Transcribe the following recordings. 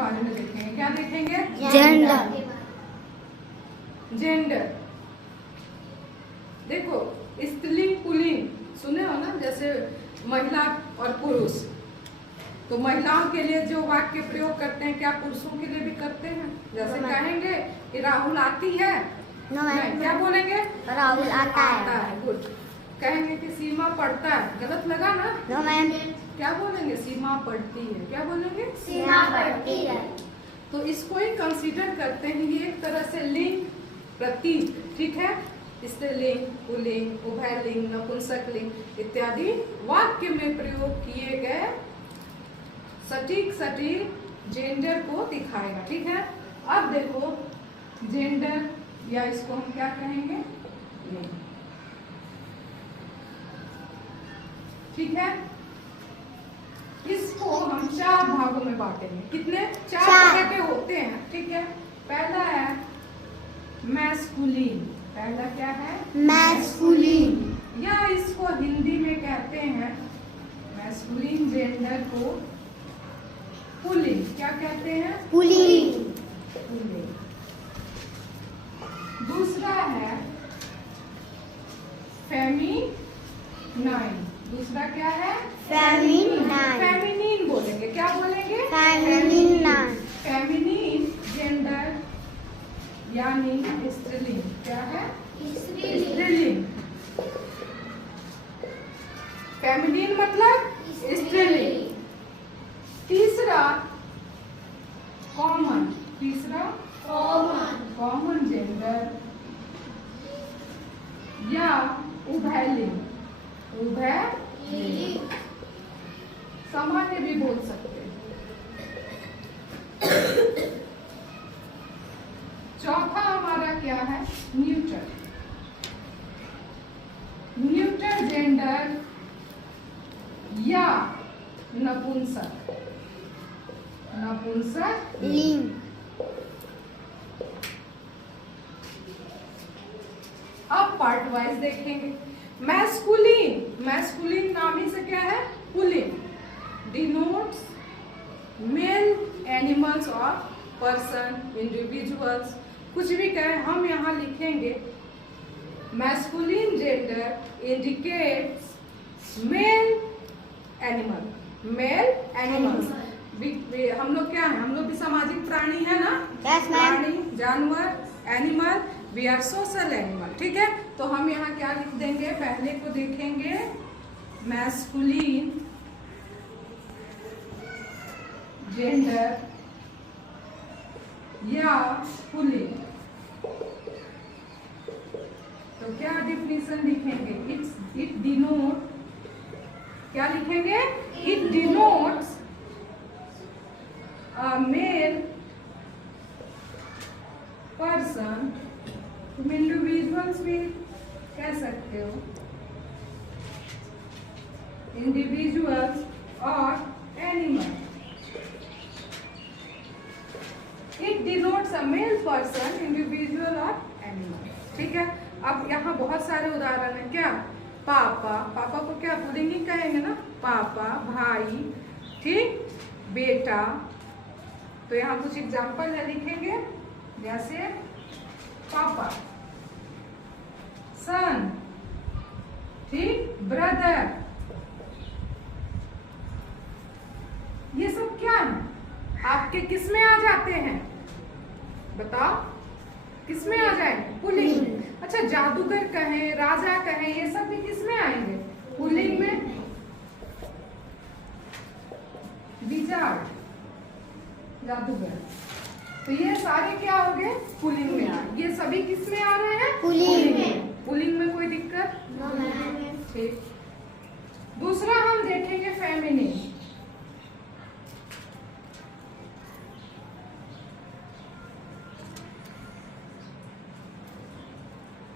बारे में देखेंगे। क्या देखेंगे? जेंडर। जेंडर देखो, स्त्रीलिंग पुल्लिंग सुने हो ना, जैसे महिला और पुरुष। तो महिलाओं के लिए जो वाक्य प्रयोग करते हैं, क्या पुरुषों के लिए भी करते हैं? जैसे कहेंगे कि राहुल आती है, नहीं, क्या बोलेंगे? राहुल आता है। गुड। कहेंगे कि सीमा पढ़ता है, गलत लगा ना? No ma'am. क्या बोलेंगे? सीमा पढ़ती है। क्या बोलेंगे? सीमा पढ़ती है। तो इसको ही कंसीडर करते हैं, ये एक तरह से लिंग प्रतीक, ठीक है। स्त्रीलिंग, पुल्लिंग, उभयलिंग, नपुंसकलिंग इत्यादि वाक्य में प्रयोग किए गए सटीक जेंडर को दिखाएगा, ठीक है। अब देखो जेंडर, या इसको हम क्या कहेंगे? लिंग, ठीक है। इसको हम 4 भागों में बांटेंगे। कितने? 4 तरह के होते हैं, ठीक है। पहला है मैस्कुलिन। पहला क्या है? मैस्कुलिन। या इसको हिंदी में कहते हैं मैस्कुलिन जेंडर को पुल्लिंग। क्या कहते हैं? पुल्लिंग। पुल्लिंग। दूसरा है फेमिनाइन। दूसरा क्या है? फेमिनाइन। फेमिनिन बोलेंगे। क्या बोलेंगे? फेमिनिन। फेमिनिन जेंडर यानी स्त्रीलिंग। क्या है? स्त्रीलिंग। फेमिनिन मतलब स्त्रीलिंग। तीसरा कॉमन। तीसरा कॉमन जेंडर या उभयलिंग। उभयलिंग सामान्य भी बोल सकते हैं। चौथा हमारा क्या है? न्यूट्रल। न्यूट्रल जेंडर या नपुंसक। लिंग। अब पार्ट वाइज देखेंगे। मैस्कुलिन नाम ही से क्या है? पुल्लिंग। डिनोट्स मेल एनिमल्स और पर्सन, इंडिविजुअल्स, कुछ भी कहे, हम यहाँ लिखेंगे masculine gender indicates male animals. हम लोग क्या है? हम लोग भी सामाजिक प्राणी है ना? Yes, ma'am. प्राणी, जानवर, animal, we are social animal, ठीक है। तो हम यहाँ क्या लिख देंगे? पहले को देखेंगे मैस्कुलिन जेंडर या पुल्लिंग। तो क्या डिफिनेशन लिखेंगे? इट डिनोट, क्या लिखेंगे? It denotes a male person, तुम इंडिविजुअल्स भी कह सकते हो, इंडिविजुअल्स और animal. It denotes a male person, individual और एनिमल, ठीक है। अब यहाँ बहुत सारे उदाहरण हैं। क्या? पापा को क्या पुल्लिंग ही कहेंगे ना? पापा, भाई, ठीक, बेटा। तो यहाँ कुछ एग्जाम्पल है, लिखेंगे जैसे पापा, सन, ठीक, ब्रदर। ये सब क्या है? आपके किस में आ जाते हैं? बताओ, किस में आ जाएंगे? पुल्लिंग। अच्छा, जादूगर कहें, राजा कहें, ये सब भी किस में आएंगे? पुल्लिंग में। विजार्ड, जादूगर, तो ये सारे क्या हो गए? पुल्लिंग में आ। ये सभी किस में आ रहे हैं? पुल्लिंग में। पुल्लिंग में कोई दिक्कत? ठीक। दूसरा हम देखेंगे फेमिनिन।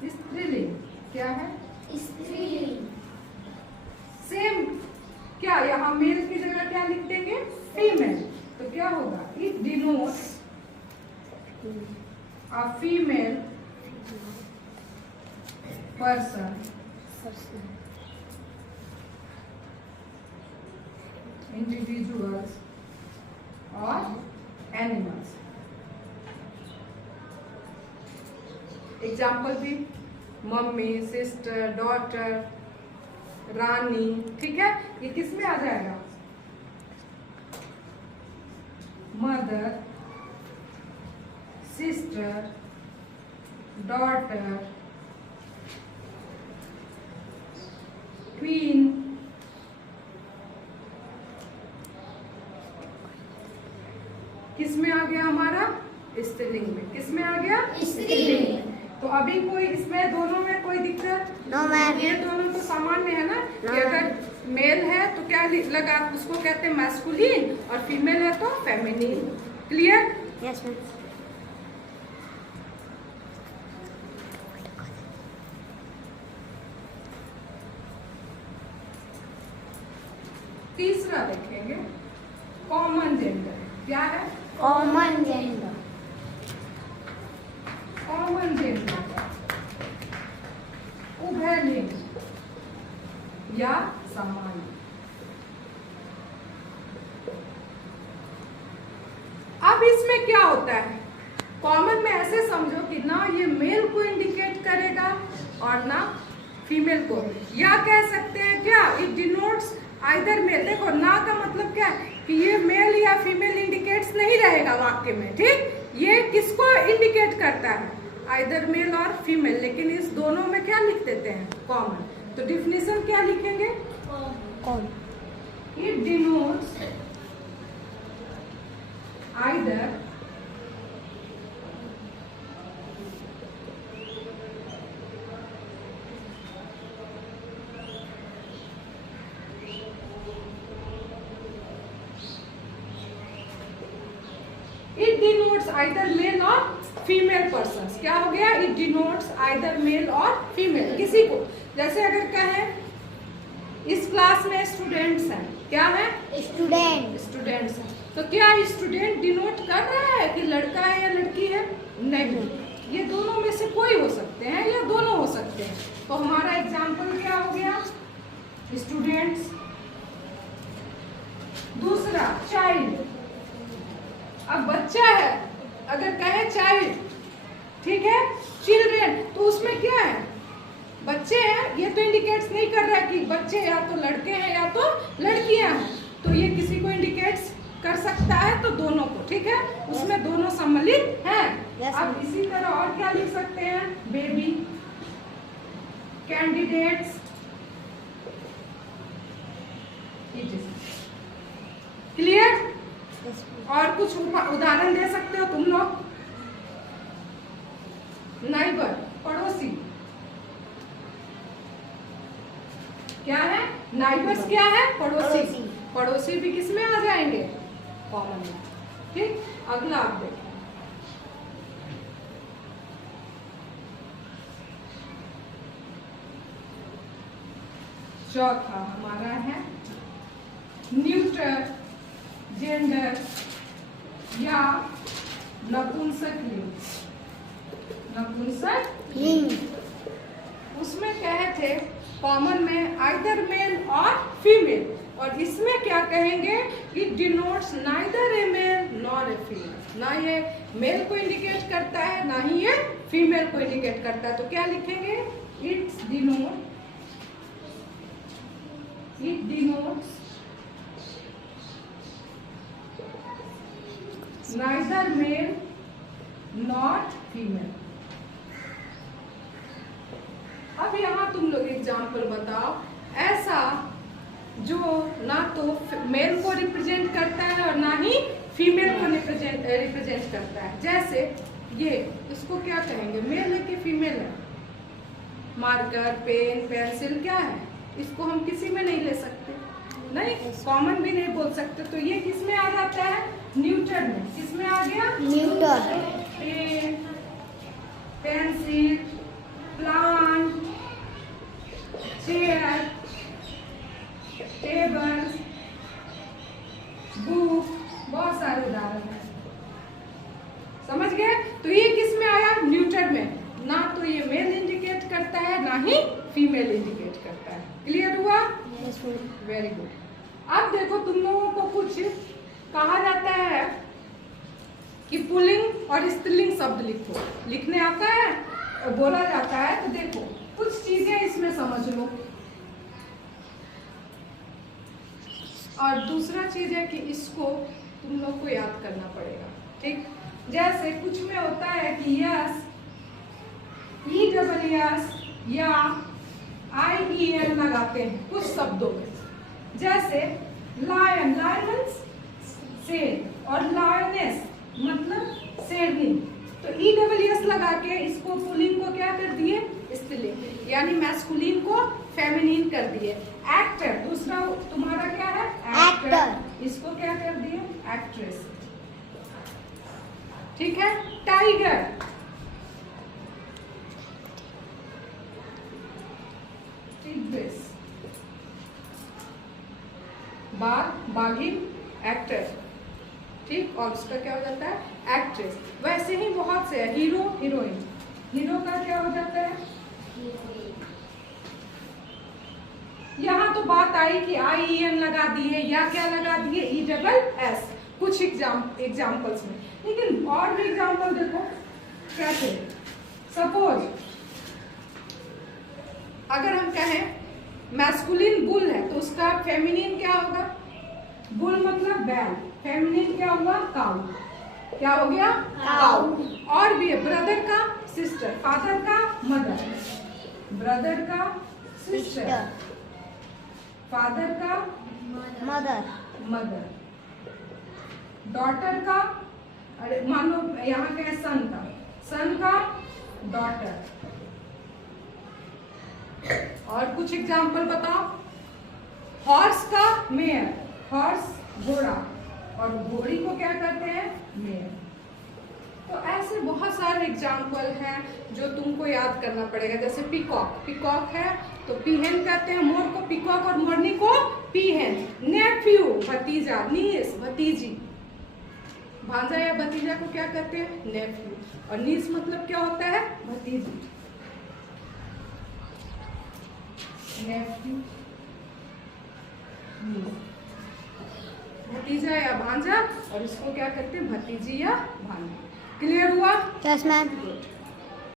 स्त्रीलिंग। क्या है? स्त्रीलिंग। सेम। क्या यहाँ मेल की जगह क्या लिख देंगे? फीमेल। तो क्या होगा? It denotes a female person, individuals और एनिमल्स। एग्जाम्पल भी मम्मी, सिस्टर, डॉटर, रानी, ठीक है। ये किस में आ जाएगा? मदर, सिस्टर, डॉटर, क्वीन, किस में आ गया हमारा? स्त्रीलिंग में। किस में आ गया? स्त्रीलिंग। तो अभी कोई इसमें दोनों में कोई दिक्कत? No ma'am. ये दोनों तो सामान्य है ना कि अगर मेल है तो क्या लगा, उसको कहते हैं मैस्कुलिन, और फीमेल है तो फेमिनिन। क्लियर? Yes ma'am. तीसरा देखेंगे कॉमन जेंडर। क्या है? Common gender. कॉमन जेंडर उभयलिंग या सामान्य। अब इसमें क्या होता है? कॉमन में ऐसे समझो कि ना ये मेल को इंडिकेट करेगा और ना फीमेल को, या कह सकते हैं क्या, इट डिनोट्स आइदर मेल। देखो ना का मतलब क्या है कि ये मेल या फीमेल इंडिकेट्स नहीं रहेगा वाक्य में, ठीक। ये किसको इंडिकेट करता है? आइदर मेल और फीमेल, लेकिन इस दोनों में क्या लिख देते हैं? कॉमन। तो डिफिनेशन क्या लिखेंगे? कौन? It denotes either it denotes either male और फीमेल पर्सन। क्या हो गया? इट डिनोट्स आइदर मेल और फीमेल, किसी को। जैसे अगर कहें इस क्लास में स्टूडेंट्स हैं, क्या है? स्टूडेंट। स्टूडेंट्स हैं, तो क्या स्टूडेंट डिनोट कर रहा है कि लड़का है या लड़की है? नहीं, ये दोनों में से कोई हो सकते हैं या दोनों हो सकते हैं। तो हमारा एग्जाम्पल क्या हो गया? स्टूडेंट्स। दूसरा चाइल्ड। अब बच्चा है, अगर कहे चाइल्ड, ठीक है, चिल्ड्रेन, तो उसमें क्या है? बच्चे हैं, ये तो इंडिकेट्स नहीं कर रहा है कि बच्चे या तो लड़के हैं या तो लड़कियां हैं। तो ये किसी को इंडिकेट्स कर सकता है, तो दोनों को, ठीक है, उसमें दोनों सम्मिलित हैं। अब इसी तरह और क्या लिख सकते हैं? Baby, candidates, clear? और कुछ उदाहरण दे सकते हो तुम लोग? नाइबर, पड़ोसी। क्या है? नाइबर्स क्या है? पड़ोसी। पड़ोसी भी किस में आ जाएंगे? कॉमन में, ठीक। अगला आप देखिए, चौथा हमारा है न्यूट्रल जेंडर या नपुंसक लिंग। नपुंसक लिंग। उसमें कहे थे कॉमन में आइदर मेल और फीमेल, और इसमें क्या कहेंगे? It denotes neither a male nor a female. ना ये मेल को इंडिकेट करता है, ना ही ये फीमेल को इंडिकेट करता है। तो क्या लिखेंगे? It denotes neither male not female. अब यहाँ तुम लोग एग्जाम्पल बताओ ऐसा जो ना तो मेल को रिप्रेजेंट करता है और ना ही फीमेल को रिप्रेजेंट करता है। जैसे ये, इसको क्या कहेंगे? मेल है कि फीमेल है? मार्कर, पेन, पेंसिल क्या है? इसको हम किसी में नहीं ले सकते, नहीं, कॉमन भी नहीं बोल सकते। तो ये किस में आ जाता है? न्यूट्रल में। किस में आ गया? Neutral. Pen, pencil, plant, chair, table, book, बहुत सारे उदाहरण हैं। समझ गए? तो ये किस में आया? न्यूट्रल में। ना तो ये मेल इंडिकेट करता है, ना ही फीमेल इंडिकेट करता है। क्लियर हुआ? Very good. अब देखो तुम लोगों को कुछ कहा जाता है कि पुल्लिंग और स्त्रीलिंग शब्द लिखो। लिखने आता है, बोला जाता है, तो देखो कुछ चीजें इसमें समझ लो। और दूसरा चीज है कि इसको तुम लोग को याद करना पड़ेगा, ठीक। जैसे कुछ में होता है कि यस, ESS या IEN लगाते हैं कुछ शब्दों में। जैसे लायन, लायन मीन्स शेर, और लायनेस मतलब शेरनी। तो ESS लगा के इसको पुल्लिंग को क्या कर दिए, स्त्रीलिंग, यानी मैस्कुलिन को फेमिनिन कर दिए। एक्टर, दूसरा तुम्हारा क्या है, एक्टर, इसको क्या कर दिए, एक्ट्रेस, ठीक है। टाइगर, टिग्रिस, बाघ, बाघिन, एक्टर, ठीक। और उसका क्या हो जाता है, एक्ट्रेस। वैसे ही बहुत से है, हीरो, हीरोइन। हीरो का क्या हो जाता है, यहाँ तो बात आई कि IEN लगा दिए या क्या लगा दिए, ESS, कुछ एग्जाम्पल्स में। लेकिन और भी एग्जाम्पल देखो कैसे। सपोज अगर हम कहें मैस्कुलिन बुल है तो उसका फेमिनिन क्या होगा, बुल मतलब बैल, फेमिनिन क्या हुआ, काउ। क्या हो गया, काउ। और भी है, ब्रदर का सिस्टर, फादर का मदर, ब्रदर का सिस्टर, फादर का मदर, मदर, डॉटर का, अरे मान लो यहाँ का है सन का, सन का डॉटर। और कुछ एग्जाम्पल बताओ। हॉर्स का मेयर, हॉर्स घोड़ा, और घोड़ी को क्या करते हैं, मेयर। तो ऐसे बहुत सारे एग्जाम्पल हैं जो तुमको याद करना पड़ेगा। जैसे पिकॉक, पिकॉक है तो पीहेन कहते हैं मोर को, पिकॉक, और मोरनी को पीहेन। नेफ्यू भतीजा, नीस भतीजी, भांजा या भतीजा को क्या कहते हैं, नेफ्यू। और नीस मतलब क्या होता है, भतीजी, नेफ्यू, भतीजा या भांजा, और इसको क्या कहते हैं, भतीजी या भांजा। क्लियर हुआ? Yes ma'am.